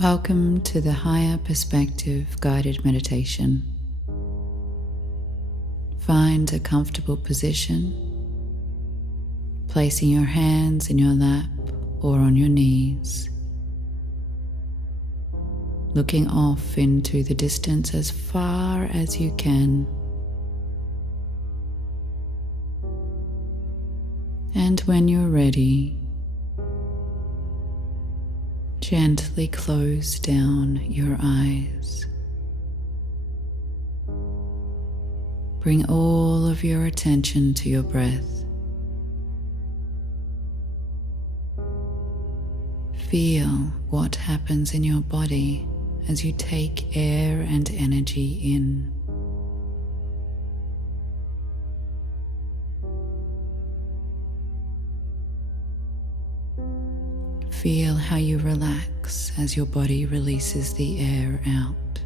Welcome to the Higher Perspective Guided Meditation. Find a comfortable position, placing your hands in your lap or on your knees, looking off into the distance as far as you can. And when you're ready, gently close down your eyes. Bring all of your attention to your breath. Feel what happens in your body as you take air and energy in. Feel how you relax as your body releases the air out.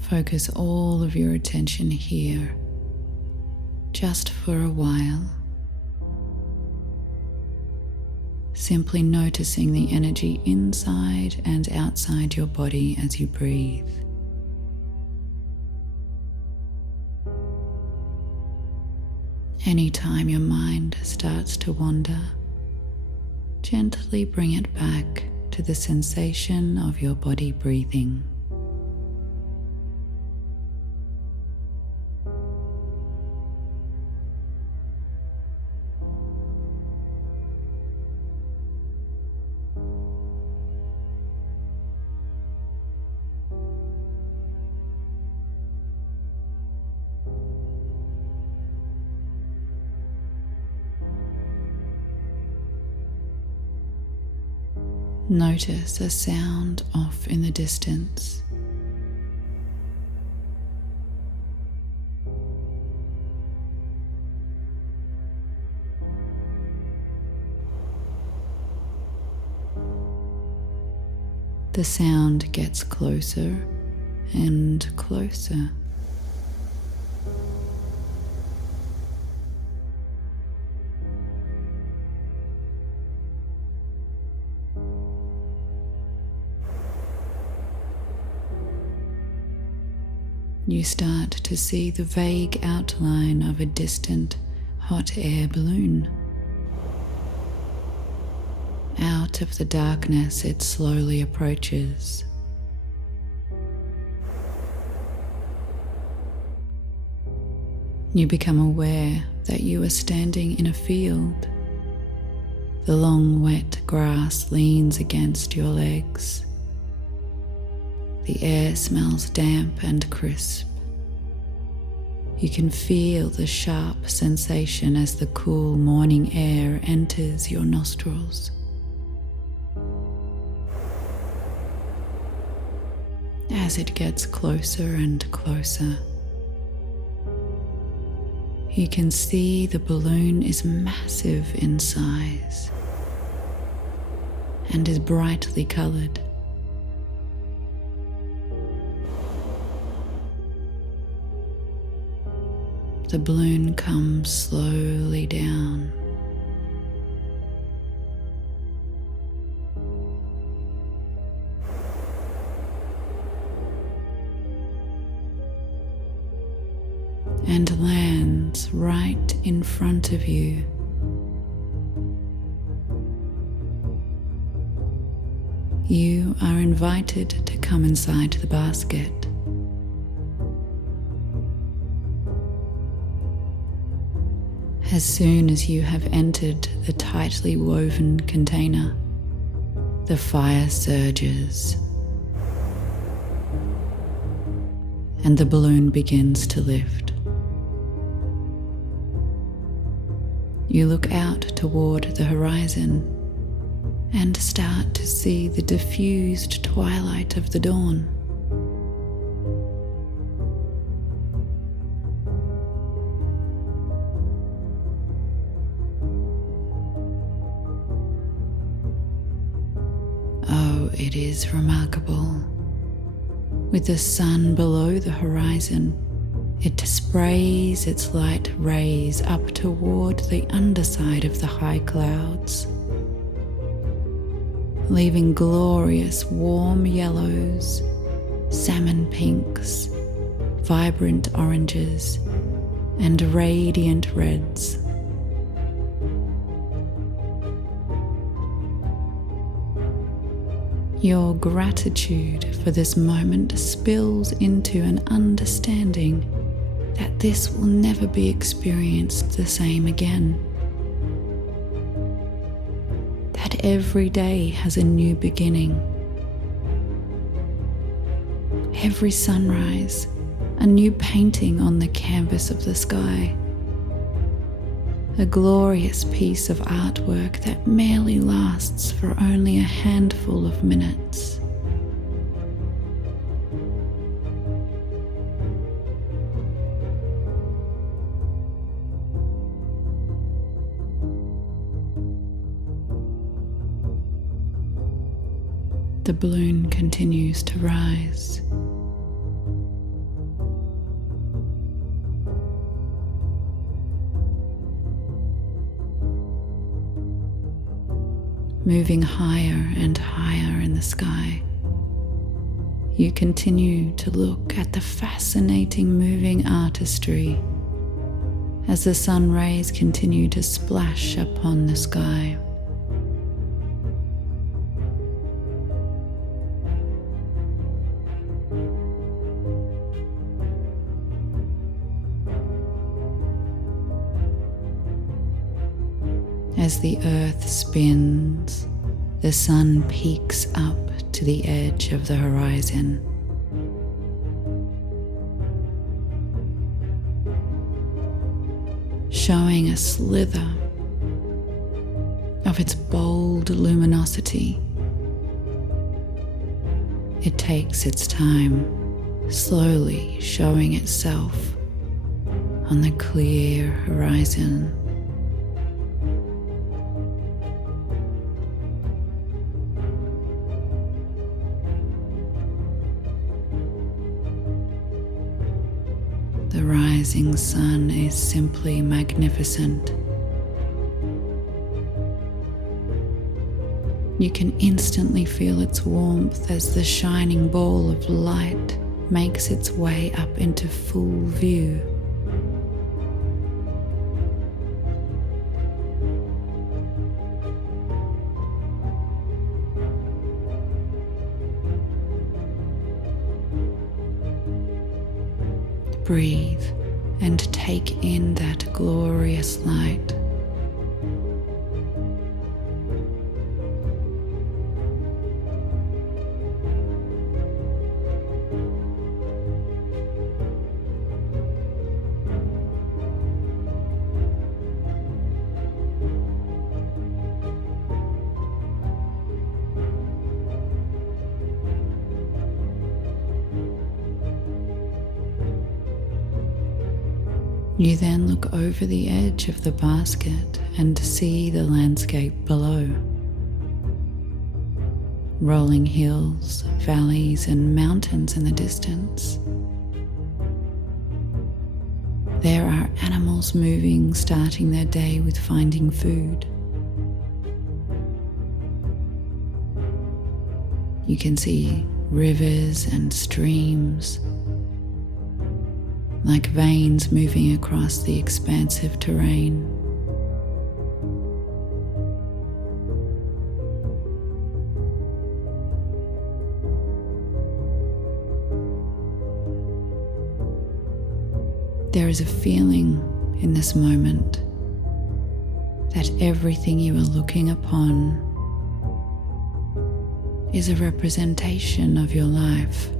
Focus all of your attention here, just for a while. Simply noticing the energy inside and outside your body as you breathe. Anytime your mind starts to wander, gently bring it back to the sensation of your body breathing. Notice a sound off in the distance. The sound gets closer and closer. You start to see the vague outline of a distant hot air balloon. Out of the darkness, it slowly approaches. You become aware that you are standing in a field. The long, wet grass leans against your legs. The air smells damp and crisp. You can feel the sharp sensation as the cool morning air enters your nostrils. As it gets closer and closer, you can see the balloon is massive in size and is brightly colored. The balloon comes slowly down. And lands right in front of you. You are invited to come inside the basket. As soon as you have entered the tightly woven container, the fire surges, and the balloon begins to lift. You look out toward the horizon and start to see the diffused twilight of the dawn. Oh, it is remarkable. With the sun below the horizon, It sprays its light rays up toward the underside of the high clouds, leaving glorious warm yellows, salmon pinks, vibrant oranges, and radiant reds. Your gratitude for this moment spills into an understanding that this will never be experienced the same again. That every day has a new beginning. Every sunrise, a new painting on the canvas of the sky. A glorious piece of artwork that merely lasts for only a handful of minutes. The balloon continues to rise. Moving higher and higher in the sky, you continue to look at the fascinating moving artistry as the sun rays continue to splash upon the sky. As the earth spins, the sun peaks up to the edge of the horizon. Showing a slither of its bold luminosity. It takes its time, slowly showing itself on the clear horizon. The rising sun is simply magnificent. You can instantly feel its warmth as the shining ball of light makes its way up into full view. Breathe and take in that glorious light. You then look over the edge of the basket and see the landscape below. Rolling hills, valleys, and mountains in the distance. There are animals moving, starting their day with finding food. You can see rivers and streams, like veins moving across the expansive terrain. There is a feeling in this moment that everything you are looking upon is a representation of your life.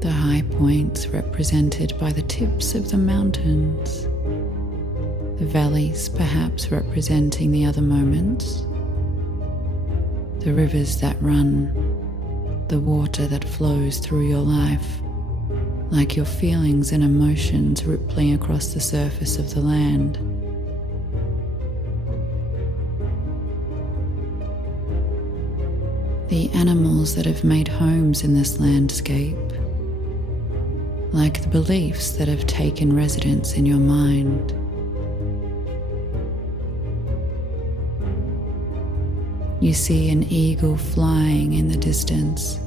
The high points represented by the tips of the mountains, the valleys perhaps representing the other moments, the rivers that run, the water that flows through your life, like your feelings and emotions rippling across the surface of the land. the animals that have made homes in this landscape, like the beliefs that have taken residence in your mind. You see an eagle flying in the distance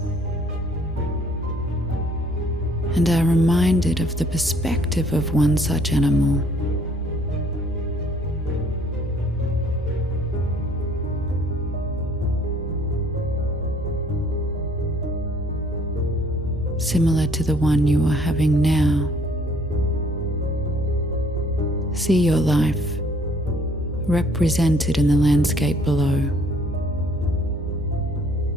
and are reminded of the perspective of one such animal. Similar to the one you are having now. See your life represented in the landscape below,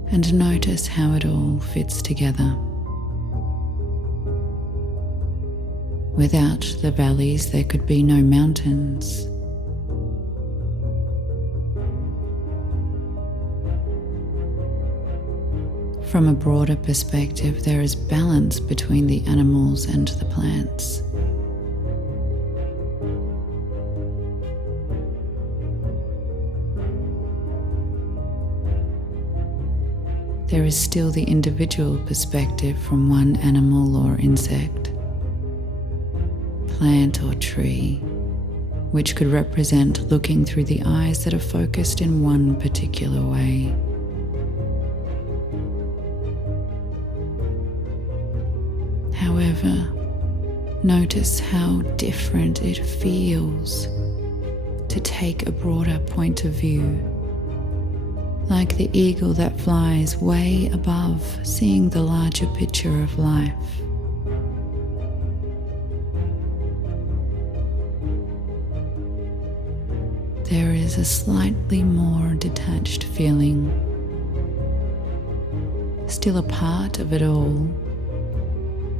and notice how it all fits together. Without the valleys, there could be no mountains. From a broader perspective, there is balance between the animals and the plants. There is still the individual perspective from one animal or insect, plant or tree, which could represent looking through the eyes that are focused in one particular way. However, notice how different it feels to take a broader point of view, like the eagle that flies way above, seeing the larger picture of life. There is a slightly more detached feeling, still a part of it all,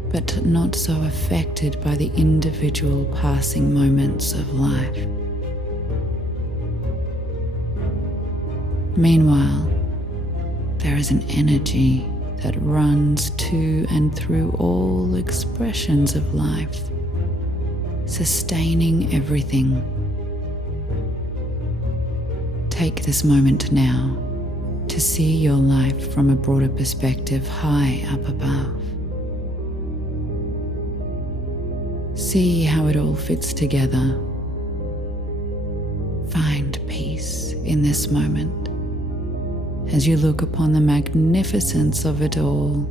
but not so affected by the individual passing moments of life. Meanwhile, there is an energy that runs to and through all expressions of life, sustaining everything. Take this moment now to see your life from a broader perspective high up above. See how it all fits together. Find peace in this moment as you look upon the magnificence of it all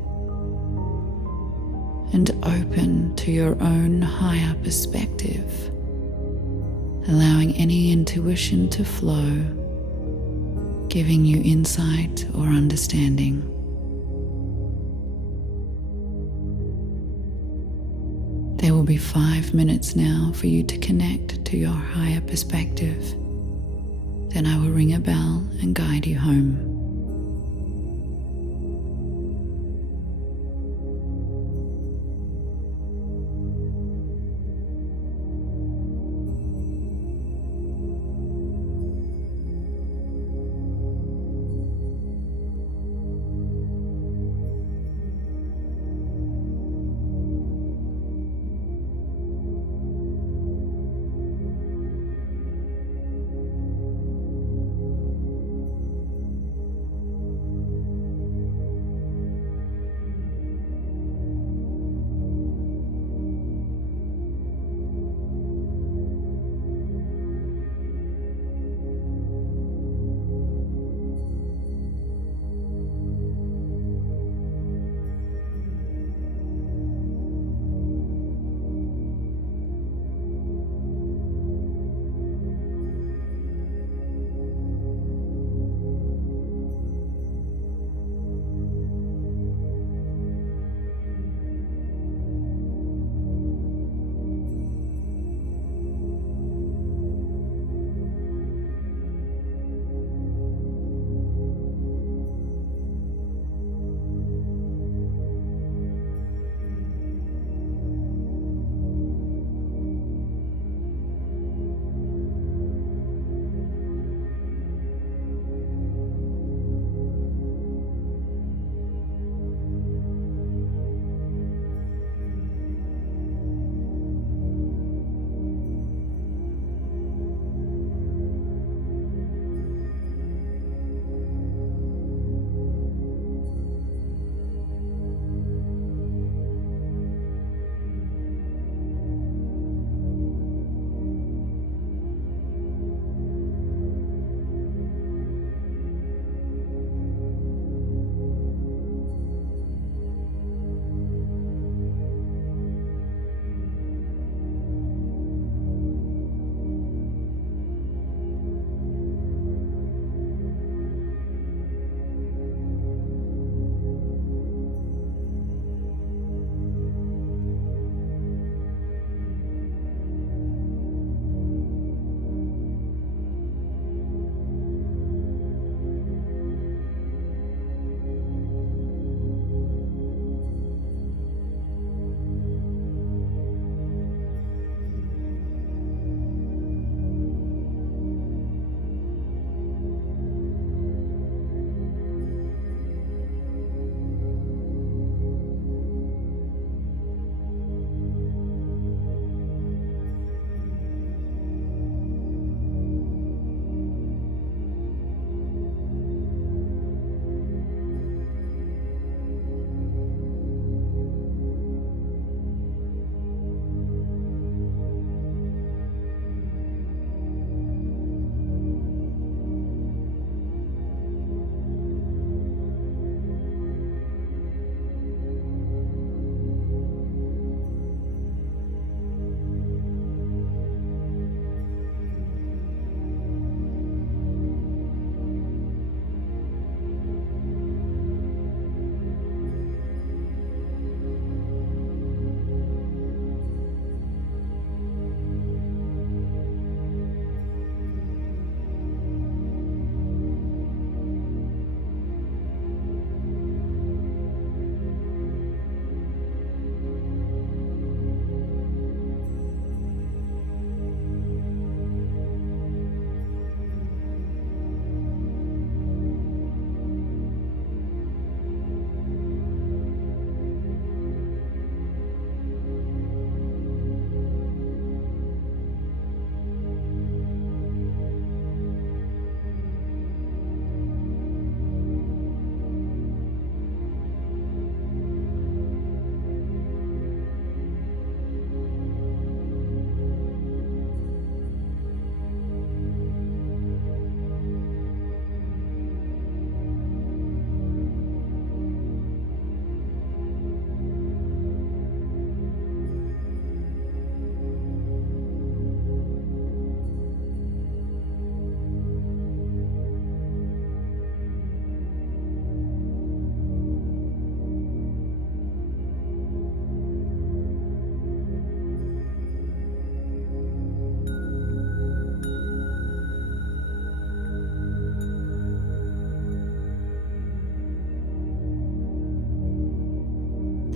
and open to your own higher perspective, allowing any intuition to flow, giving you insight or understanding. There will be 5 minutes now for you to connect to your higher perspective. Then I will ring a bell and guide you home.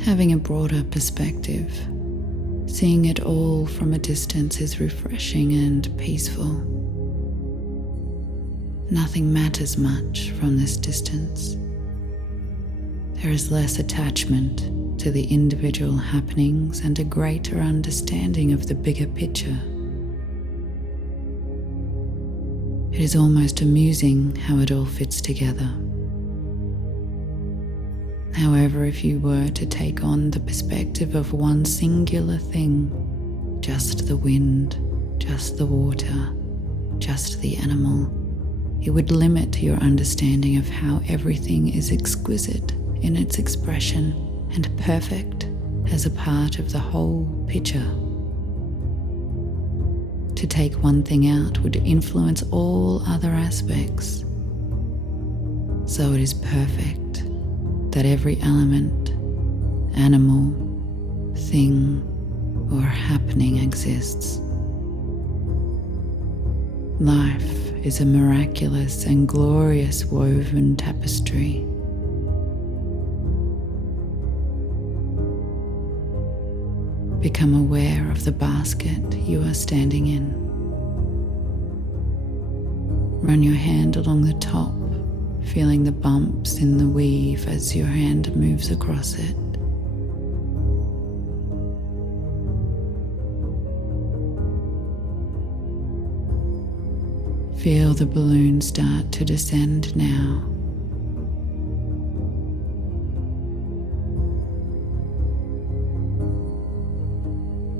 Having a broader perspective, seeing it all from a distance is refreshing and peaceful. Nothing matters much from this distance. There is less attachment to the individual happenings and a greater understanding of the bigger picture. It is almost amusing how it all fits together. However, if you were to take on the perspective of one singular thing, just the wind, just the water, just the animal, it would limit your understanding of how everything is exquisite in its expression and perfect as a part of the whole picture. To take one thing out would influence all other aspects. So it is perfect that every element, animal, thing, or happening exists. Life is a miraculous and glorious woven tapestry. Become aware of the basket you are standing in. Run your hand along the top, feeling the bumps in the weave as your hand moves across it. Feel the balloon start to descend now.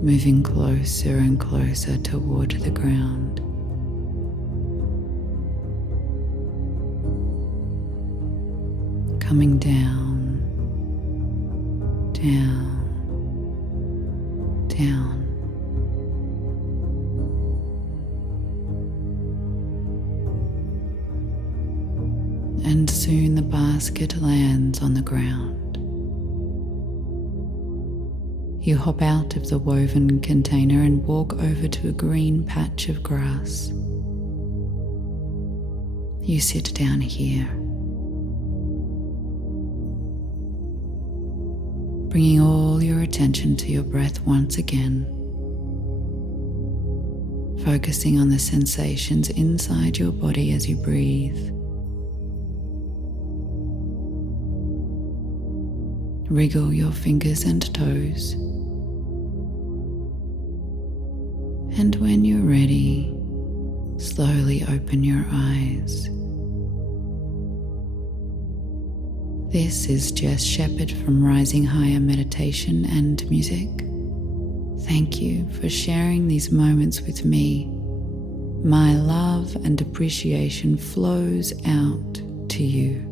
Moving closer and closer toward the ground. Coming down, down, down. And soon the basket lands on the ground. You hop out of the woven container and walk over to a green patch of grass. You sit down here, bringing all your attention to your breath once again, focusing on the sensations inside your body as you breathe. Wriggle your fingers and toes. And when you're ready, slowly open your eyes. This is Jess Shepherd from Rising Higher Meditation and Music. Thank you for sharing these moments with me. My love and appreciation flows out to you.